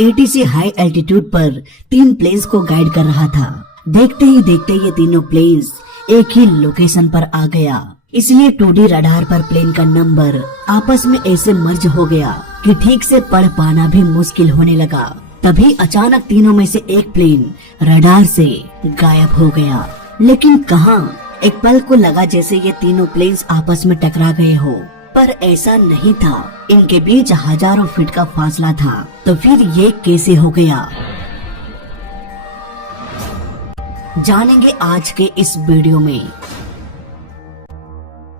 ATC high altitude पर 3 planes को guide कर रहा था। देखते ही देखते ये तीनों प्लेन्स एक ही लोकेशन पर आ गया, इसलिए 2D रडार पर प्लेन का नंबर आपस में ऐसे मर्ज हो गया कि ठीक से पढ़ पाना भी मुश्किल होने लगा। तभी अचानक तीनों में से एक प्लेन रडार से गायब हो गया। लेकिन कहाँ? एक पल को लगा जैसे ये तीनों प्लेन्स आपस में टकरा गए हो, पर ऐसा नहीं था। इनके बीच हजारों फीट का फासला था। तो फिर ये कैसे हो गया, जानेंगे आज के इस वीडियो में।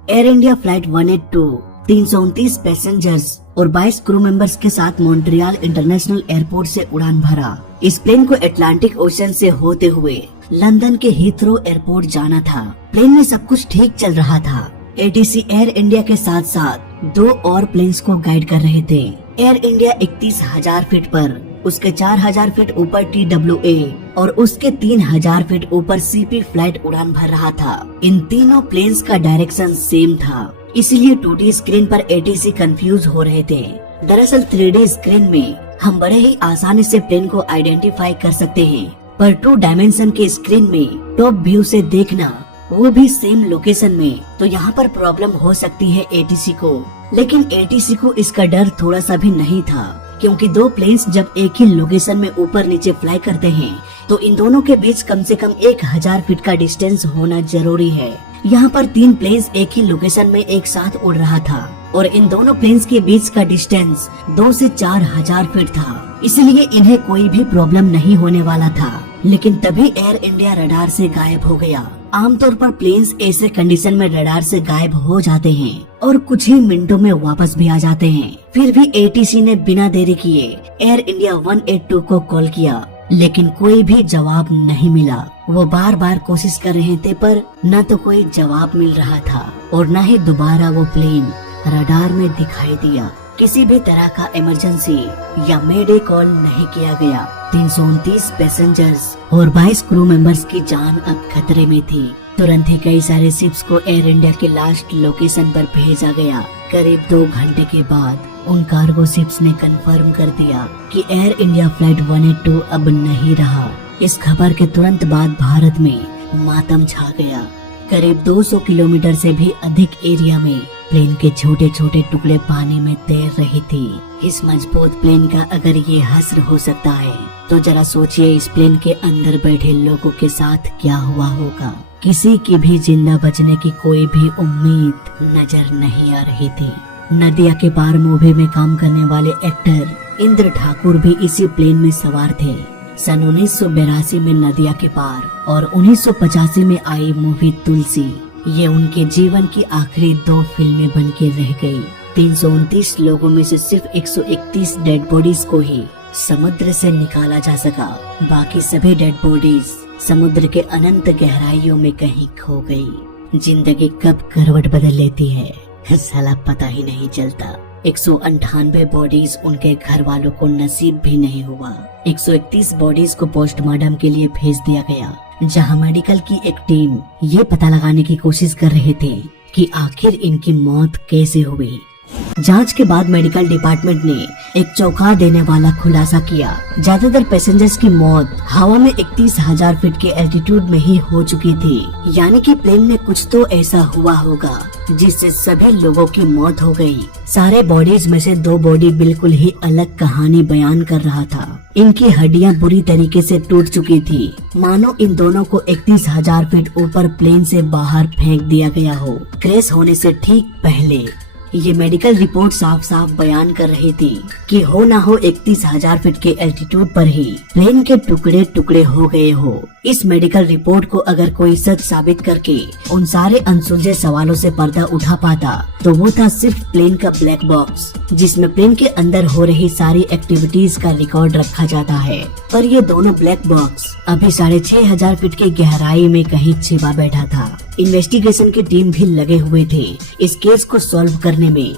एयर इंडिया फ्लाइट 182 329 पैसेंजर्स और 22 क्रू मेंबर्स के साथ मॉन्ट्रियल इंटरनेशनल एयरपोर्ट से उड़ान भरा। इस प्लेन को अटलांटिक ओशन से होते हुए लंदन के हीथ्रो एयरपोर्ट जाना था। प्लेन में सब कुछ ठीक चल रहा था। एटीसी एयर इंडिया के साथ साथ 2 और प्लेन्स को गाइड कर रहे थे। एयर इंडिया 31,000 फीट पर, उसके 4,000 फीट ऊपर TWA और उसके 3,000 फीट ऊपर CP फ्लाइट उड़ान भर रहा था। इन तीनों प्लेन्स का डायरेक्शन सेम था, इसलिए 2D स्क्रीन पर एटीसी कंफ्यूज हो रहे थे। दरअसल 3D स्क्रीन में हम बड़े ही आसानी से प्लेन को आइडेंटिफाई कर सकते हैं, पर 2 डायमेंशन के स्क्रीन में टॉप व्यू से देखना, वो भी सेम लोकेशन में, तो यहाँ पर प्रॉब्लम हो सकती है एटीसी को। लेकिन एटीसी को इसका डर थोड़ा सा भी नहीं था, क्योंकि 2 प्लेन्स जब एक ही लोकेशन में ऊपर नीचे फ्लाई करते हैं तो इन दोनों के बीच कम से कम 1000 फीट का डिस्टेंस होना जरूरी है। यहाँ पर 3 प्लेन्स एक ही लोकेशन में एक साथ उड़ रहा था और इन दोनों प्लेन्स के बीच का डिस्टेंस 2 से 4,000 फीट था, इसलिए इन्हें कोई भी प्रॉब्लम नहीं होने वाला था। लेकिन तभी एयर इंडिया रडार से गायब हो गया। आमतौर पर प्लेन्स ऐसे कंडीशन में रडार से गायब हो जाते हैं और कुछ ही मिनटों में वापस भी आ जाते हैं। फिर भी एटीसी ने बिना देरी किए एयर इंडिया 182 को कॉल किया, लेकिन कोई भी जवाब नहीं मिला। वो बार बार कोशिश कर रहे थे, पर न तो कोई जवाब मिल रहा था और न ही दोबारा वो प्लेन रडार में दिखाई दिया। किसी भी तरह का इमरजेंसी या मेडे कॉल नहीं किया गया। 329 पैसेंजर्स और 22 क्रू मेंबर्स की जान अब खतरे में थी। तुरंत ही कई सारे शिप्स को एयर इंडिया के लास्ट लोकेशन पर भेजा गया। करीब 2 घंटे के बाद उन कार्गो शिप्स ने कंफर्म कर दिया कि एयर इंडिया फ्लाइट 182 अब नहीं रहा। इस खबर के तुरंत बाद भारत में मातम छा गया। करीब 200 किलोमीटर से भी अधिक एरिया में प्लेन के छोटे छोटे टुकड़े पानी में तैर रही थी। इस मजबूत प्लेन का अगर ये हश्र हो सकता है, तो जरा सोचिए इस प्लेन के अंदर बैठे लोगों के साथ क्या हुआ होगा। किसी की भी जिंदा बचने की कोई भी उम्मीद नजर नहीं आ रही थी। नदिया के पार मूवी में काम करने वाले एक्टर इंद्र ठाकुर भी इसी प्लेन में सवार थे। सन 1982 में नदिया के पार और 1985 में आई मूवी तुलसी, ये उनके जीवन की आखिरी 2 फिल्में बन के रह गई। 329 लोगों में से सिर्फ 131 डेड बॉडीज को ही समुद्र से निकाला जा सका। बाकी सभी डेड बॉडीज समुद्र के अनंत गहराइयों में कहीं खो गई। जिंदगी कब करवट बदल लेती है, साला पता ही नहीं चलता। 198 बॉडीज उनके घर वालों को नसीब भी नहीं हुआ। 131 बॉडीज को पोस्टमार्टम के लिए भेज दिया गया, जहां मेडिकल की एक टीम ये पता लगाने की कोशिश कर रहे थे कि आखिर इनकी मौत कैसे हुई। जांच के बाद मेडिकल डिपार्टमेंट ने एक चौंका देने वाला खुलासा किया। ज्यादातर पैसेंजर्स की मौत हवा में 31,000 फीट के एल्टीट्यूड में ही हो चुकी थी, यानी कि प्लेन में कुछ तो ऐसा हुआ होगा जिससे सभी लोगों की मौत हो गई। सारे बॉडीज में से 2 बॉडी बिल्कुल ही अलग कहानी बयान कर रहा था। इनकी हड्डियां बुरी तरीके से टूट चुकी थी, मानो इन दोनों को 31,000 फीट ऊपर प्लेन से बाहर फेंक दिया गया हो, क्रैश होने से ठीक पहले। ये मेडिकल रिपोर्ट साफ साफ बयान कर रही थी कि हो ना हो 31,000 फीट के एल्टीट्यूड पर ही प्लेन के टुकड़े टुकड़े हो गए हो। इस मेडिकल रिपोर्ट को अगर कोई सच साबित करके उन सारे अनसुलझे सवालों से पर्दा उठा पाता, तो वो था सिर्फ प्लेन का ब्लैक बॉक्स, जिसमें प्लेन के अंदर हो रही सारी एक्टिविटीज का रिकॉर्ड रखा जाता है। पर ये दोनों ब्लैक बॉक्स अभी 6,500 फीट की गहराई में कहीं छिपा बैठा था। इन्वेस्टिगेशन की टीम भी लगे हुए थे इस केस को सॉल्व करने में।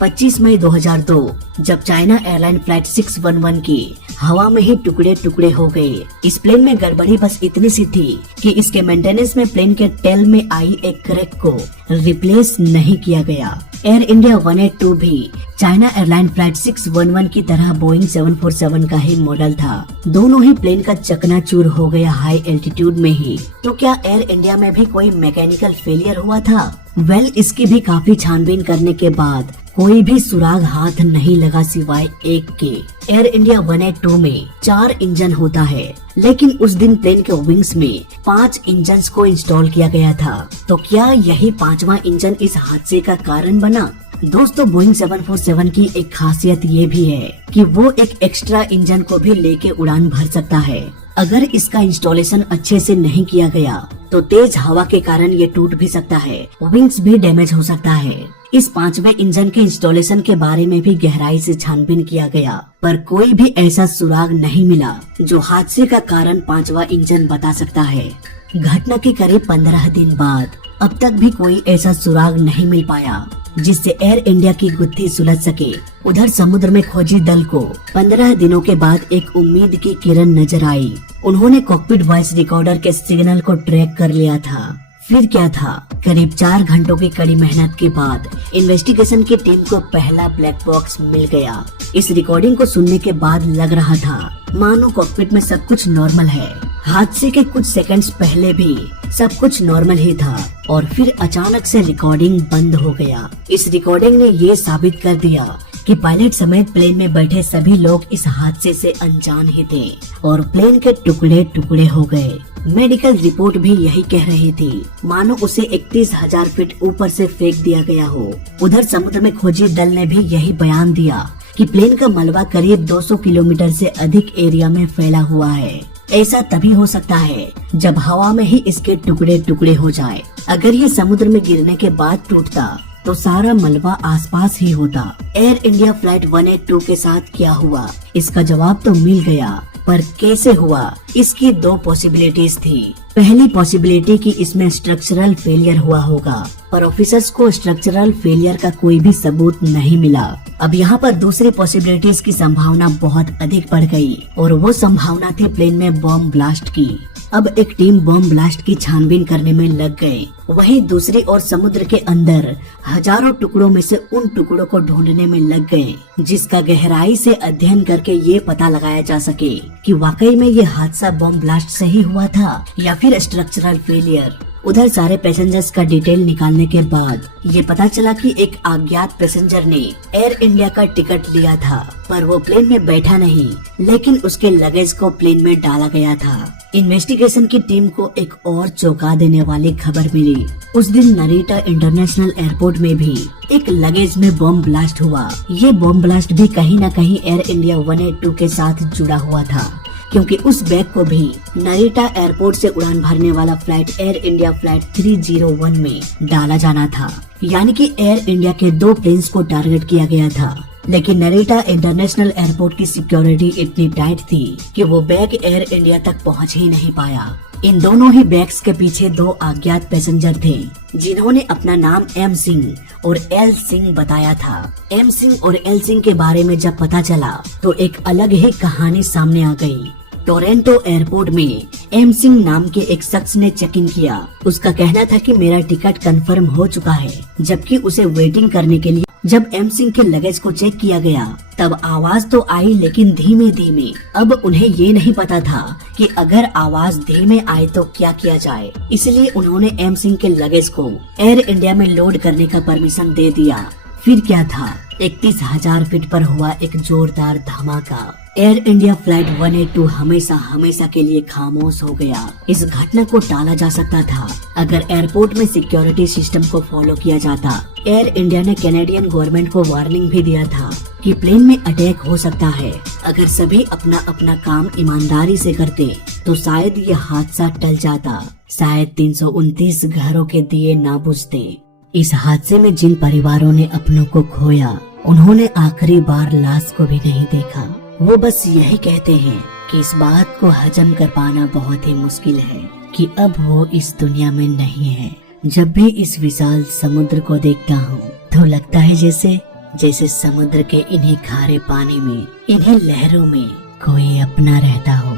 25 मई 2002 जब चाइना एयरलाइन फ्लाइट 611 की हवा में ही टुकड़े टुकड़े हो गए। इस प्लेन में गड़बड़ी बस इतनी सी थी कि इसके मेंटेनेंस में प्लेन के टेल में आई एक क्रैक को रिप्लेस नहीं किया गया। एयर इंडिया 182 भी चाइना एयरलाइन फ्लाइट 611 की तरह बोइंग 747 का ही मॉडल था। दोनों ही प्लेन का चकनाचूर हो गया हाई एल्टीट्यूड में ही। तो क्या एयर इंडिया में भी कोई मैकेनिकल फेलियर हुआ था? वेल, इसकी भी काफी छानबीन करने के बाद कोई भी सुराग हाथ नहीं लगा सिवाय एक के। एयर इंडिया 182 में 4 इंजन होता है, लेकिन उस दिन प्लेन के विंग्स में 5 इंजन को इंस्टॉल किया गया था। तो क्या यही 5वां इंजन इस हादसे का कारण बना? दोस्तों, बोइंग 747 की एक खासियत ये भी है कि वो एक एक्स्ट्रा इंजन को भी लेके उड़ान भर सकता है। अगर इसका इंस्टॉलेशन अच्छे से नहीं किया गया तो तेज हवा के कारण ये टूट भी सकता है, विंग्स भी डैमेज हो सकता है। इस 5वें इंजन के इंस्टॉलेशन के बारे में भी गहराई से छानबीन किया गया, पर कोई भी ऐसा सुराग नहीं मिला जो हादसे का कारण 5वां इंजन बता सकता है। घटना के करीब 15 दिन बाद अब तक भी कोई ऐसा सुराग नहीं मिल पाया जिससे एयर इंडिया की गुत्थी सुलझ सके। उधर समुद्र में खोजी दल को 15 दिनों के बाद एक उम्मीद की किरण नजर आई। उन्होंने कॉकपिट वॉइस रिकॉर्डर के सिग्नल को ट्रैक कर लिया था। फिर क्या था? करीब 4 घंटों की कड़ी मेहनत के बाद इन्वेस्टिगेशन की टीम को पहला ब्लैक बॉक्स मिल गया। इस रिकॉर्डिंग को सुनने के बाद लग रहा था मानो कॉकपिट में सब कुछ नॉर्मल है। हादसे के कुछ सेकंड्स पहले भी सब कुछ नॉर्मल ही था और फिर अचानक से रिकॉर्डिंग बंद हो गया। इस रिकॉर्डिंग ने ये साबित कर दिया कि पायलट समेत प्लेन में बैठे सभी लोग इस हादसे से अनजान ही थे और प्लेन के टुकड़े टुकड़े हो गए। मेडिकल रिपोर्ट भी यही कह रही थी, मानो उसे 31,000 फीट ऊपर से फेंक दिया गया हो। उधर समुद्र में खोजी दल ने भी यही बयान दिया कि प्लेन का मलबा करीब 200 किलोमीटर से अधिक एरिया में फैला हुआ है। ऐसा तभी हो सकता है जब हवा में ही इसके टुकड़े टुकड़े हो जाए। अगर ये समुद्र में गिरने के बाद टूटता तो सारा मलबा आसपास ही होता। एयर इंडिया फ्लाइट 182 के साथ क्या हुआ? इसका जवाब तो मिल गया, पर कैसे हुआ? इसकी 2 पॉसिबिलिटीज थी। पहली पॉसिबिलिटी कि इसमें स्ट्रक्चरल फेलियर हुआ होगा, पर ऑफिसर्स को स्ट्रक्चरल फेलियर का कोई भी सबूत नहीं मिला। अब यहाँ पर दूसरी पॉसिबिलिटीज की संभावना बहुत अधिक बढ़ गई और वो संभावना थी प्लेन में बॉम्ब ब्लास्ट की। अब एक टीम बॉम्ब ब्लास्ट की छानबीन करने में लग गए। वहीं दूसरी ओर समुद्र के अंदर हजारों टुकड़ों में से उन टुकड़ों को ढूंढने में लग गए जिसका गहराई से अध्ययन करके ये पता लगाया जा सके कि वाकई में ये हादसा बॉम्ब ब्लास्ट से ही हुआ था या फिर स्ट्रक्चरल फेलियर। उधर सारे पैसेंजर्स का डिटेल निकालने के बाद ये पता चला कि एक अज्ञात पैसेंजर ने एयर इंडिया का टिकट लिया था, पर वो प्लेन में बैठा नहीं, लेकिन उसके लगेज को प्लेन में डाला गया था। इन्वेस्टिगेशन की टीम को एक और चौंका देने वाली खबर मिली। उस दिन नरीटा इंटरनेशनल एयरपोर्ट में भी एक लगेज में बॉम्ब ब्लास्ट हुआ। ये बॉम्ब ब्लास्ट भी कहीं न कहीं एयर इंडिया 182 के साथ जुड़ा हुआ था, क्योंकि उस बैग को भी नरीटा एयरपोर्ट से उड़ान भरने वाला फ्लाइट एयर इंडिया फ्लाइट 301 में डाला जाना था। यानी कि एयर इंडिया के 2 प्लेन्स को टारगेट किया गया था। लेकिन नरीटा इंटरनेशनल एयरपोर्ट की सिक्योरिटी इतनी टाइट थी कि वो बैग एयर इंडिया तक पहुंच ही नहीं पाया। इन दोनों ही बैग्स के पीछे 2 अज्ञात पैसेंजर थे जिन्होंने अपना नाम एम सिंह और एल सिंह बताया था। एम सिंह और एल सिंह के बारे में जब पता चला तो एक अलग ही कहानी सामने आ गई। टोरंटो एयरपोर्ट में एम सिंह नाम के एक शख्स ने चेक इन किया। उसका कहना था कि मेरा टिकट कंफर्म हो चुका है, जबकि उसे वेटिंग करने के लिए जब एम सिंह के लगेज को चेक किया गया तब आवाज तो आई, लेकिन धीमे धीमे। अब उन्हें ये नहीं पता था कि अगर आवाज धीमे आए तो क्या किया जाए, इसलिए उन्होंने एम सिंह के लगेज को एयर इंडिया में लोड करने का परमिशन दे दिया। फिर क्या था? 31,000 फीट पर हुआ एक जोरदार धमाका। एयर इंडिया फ्लाइट 182 हमेशा के लिए खामोश हो गया। इस घटना को टाला जा सकता था अगर एयरपोर्ट में सिक्योरिटी सिस्टम को फॉलो किया जाता। एयर इंडिया ने कैनेडियन गवर्नमेंट को वार्निंग भी दिया था कि प्लेन में अटैक हो सकता है। अगर सभी अपना अपना काम ईमानदारी से करते तो शायद ये हादसा टल जाता, शायद 329 घरों के दिए ना बुझते। इस हादसे में जिन परिवारों ने अपनों को खोया, उन्होंने आखिरी बार लाश को भी नहीं देखा। वो बस यही कहते हैं कि इस बात को हजम कर पाना बहुत ही मुश्किल है कि अब वो इस दुनिया में नहीं है। जब भी इस विशाल समुद्र को देखता हूँ तो लगता है जैसे समुद्र के इन्हीं खारे पानी में, इन्हीं लहरों में कोई अपना रहता हो,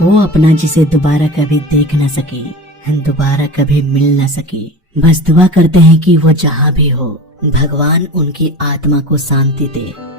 वो अपना जिसे दोबारा कभी देख न सके, दोबारा कभी मिल न सके। बस दुआ करते हैं कि वो जहाँ भी हो भगवान उनकी आत्मा को शांति दे।